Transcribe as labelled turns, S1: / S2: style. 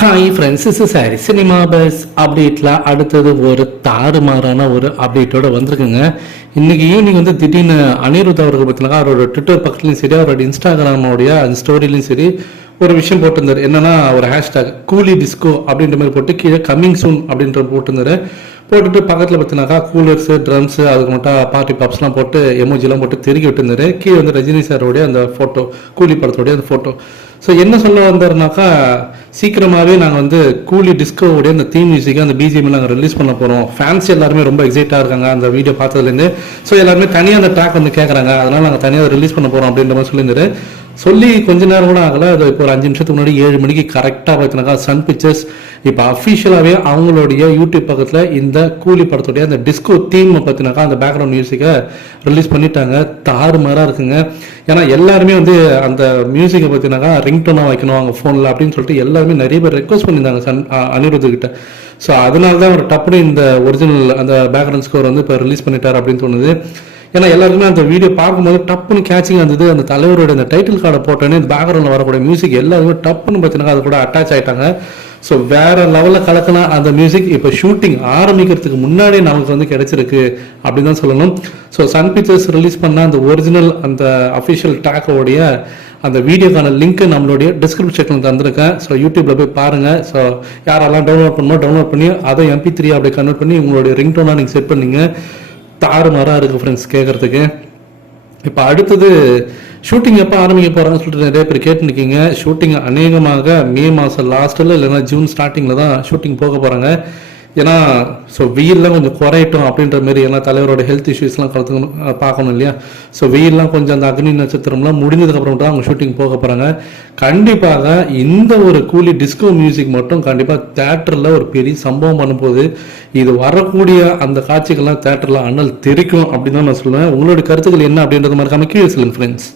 S1: Hi friends is sorry cinema buzz அப்டேட்டில் அடுத்தது ஒரு தாறுமாறான ஒரு அப்டேட்டோட வந்திருக்குங்க. இன்னைக்கு ஈவினிங் வந்து திடீர்னு அனிருத் அவர்கள் பார்த்தீங்கன்னா அவரோட ட்விட்டர் பக்கத்துலையும் சரி அவரோட இன்ஸ்டாகிராமோடைய அந்த ஸ்டோரிலையும் சரி ஒரு விஷயம் போட்டிருந்தார். என்னன்னா ஒரு ஹேஷ்டாக் கூலி டிஸ்கோ அப்படின்ற மாதிரி போட்டு கீழே கம்மிங் சூன் அப்படின்ற போட்டிருந்தாரு. போட்டுட்டு பக்கத்தில் பார்த்தினாக்கா கூலர்ஸு ட்ரம்ஸு அதுக்கு மட்டும் பார்ட்டி பாப்ஸ்லாம் போட்டு எமோஜிலாம் போட்டு தெருக்கி விட்டுருந்தாரு. கீழே வந்து ரஜினி சாரோடைய அந்த ஃபோட்டோ கூலி படத்தோடைய அந்த ஃபோட்டோ ஸோ என்ன சொல்ல வந்தாருனாக்கா சீக்கிரமாகவே நாங்கள் வந்து கூலி டிஸ்கோவுடைய அந்த தீம் மியூசிக்கை அந்த பிஜிஎம் நாங்கள் ரிலீஸ் பண்ண போகிறோம் ஃபேன்ஸ் எல்லாருமே ரொம்ப எக்ஸைட்டாக இருக்காங்க அந்த வீடியோ பார்த்ததுலேருந்து ஸோ எல்லாருமே தனியாக அந்த ட்ராக் வந்து கேட்குறாங்க அதனால் நாங்கள் தனியாக ரிலீஸ் பண்ண போகிறோம் அப்படின்ற மாதிரி சொல்லியிருந்தாரு. சொல்லி கொஞ்ச நேரம் கூட ஆகல. அது இப்போ ஒரு அஞ்சு நிமிஷத்துக்கு முன்னாடி ஏழு மணிக்கு கரெக்டாக பார்த்தினாக்கா சன் பிக்சர்ஸ் இப்போ அஃபிஷியலாகவே அவங்களுடைய யூடியூப் பக்கத்தில் இந்த கூலி படத்துடைய அந்த டிஸ்கோ தீம் பார்த்தினாக்கா அந்த பேக்ரவுண்ட் மியூசிக்கை ரிலீஸ் பண்ணிட்டாங்க. தாறுமாறாக இருக்குங்க. ஏன்னா எல்லாருமே வந்து அந்த மியூசிக்கை பார்த்தினாக்கா ரிங்டோனாக வைக்கணும். அவங்க ஃபோனில் அப்படின்னு சொல்லிட்டு எல்லாருமே நிறைய பேர் ரெக்வஸ்ட் பண்ணியிருந்தாங்க சன் அனிருத் ஸோ அதனால தான் ஒரு டப்புனு இந்த ஒரிஜினல் அந்த பேக்ரவுண்ட் ஸ்கோர் வந்து இப்போ ரிலீஸ் பண்ணிட்டார் அப்படின்னு தோணுது. ஏன்னா எல்லாருக்குமே அந்த வீடியோ பார்க்கும்போது டப்புன்னு கேட்சிங்காக இருந்தது. அந்த தலைவரோட அந்த டைட்டில் கார்டை போட்டோன்னே பேக்ரவுண்டில் வரக்கூடிய மியூசிக் எல்லாருமே டப்புன்னு பார்த்தீங்கன்னா அது கூட அட்டாச் ஆகிட்டாங்க ஸோ வேற லெவலில் கலக்கினா அந்த மியூசிக் இப்போ ஷூட்டிங் ஆரம்பிக்கிறதுக்கு முன்னாடியே நமக்கு வந்து கிடைச்சிருக்கு அப்படின்னு தான் சொல்லணும். ஸோ சன் பிக்சர்ஸ் ரிலீஸ் பண்ண அந்த ஒரிஜினல் அந்த அஃபிஷியல் டேக்கோடைய அந்த வீடியோக்கான லிங்க் நம்மளுடைய டிஸ்கிரிப்ஷனில் தந்திருக்கேன். ஸோ யூடியூப்ல போய் பாருங்க. ஸோ யாரெல்லாம் டவுன்லோட் பண்ணணும் டவுன்லோட் பண்ணி அதை எம்பி த்ரீ அப்படி கன்வெர்ட் பண்ணி உங்களுடைய ரிங் டோனாக நீங்கள் செட் பண்ணீங்க. தாறுமாறாக இருக்குது ஃப்ரெண்ட்ஸ் கேட்குறதுக்கு இப்போ அடுத்தது ஷூட்டிங் எப்போ ஆரம்பிக்க போகிறாங்கன்னு சொல்லிட்டு நிறைய பேர் கேட்டுருக்கீங்க. ஷூட்டிங் அநேகமாக மே மாதம் லாஸ்ட்டில் இல்லைன்னா ஜூன் ஸ்டார்டிங்கில் தான் ஷூட்டிங் போக போகிறாங்க ஏன்னா ஸோ வெயில்லாம் கொஞ்சம் குறையட்டும் அப்படின்ற மாதிரி ஏன்னா தலைவரோட ஹெல்த் இஷ்யூஸ்லாம் கலத்துக்கணும் பார்க்கணும் இல்லையா? ஸோ வெயில்லாம் கொஞ்சம் அந்த அக்னி நட்சத்திரம்லாம் முடிஞ்சதுக்கப்புறம் தான் அவங்க ஷூட்டிங் போக போகிறாங்க கண்டிப்பாக இந்த ஒரு கூலி டிஸ்கோ மியூசிக் மட்டும் கண்டிப்பாக தேட்டரில் ஒரு பெரிய சம்பவம் பண்ணும்போது இது வரக்கூடிய அந்த காட்சிகள்லாம் தேட்டரில் அனல் தெரிக்கும் அப்படின்னு தான் நான் சொல்லுவேன். உங்களோட கருத்துக்கள் என்ன அப்படின்றது மறக்காம கீழே சொல்லுங்க ஃப்ரெண்ட்ஸ்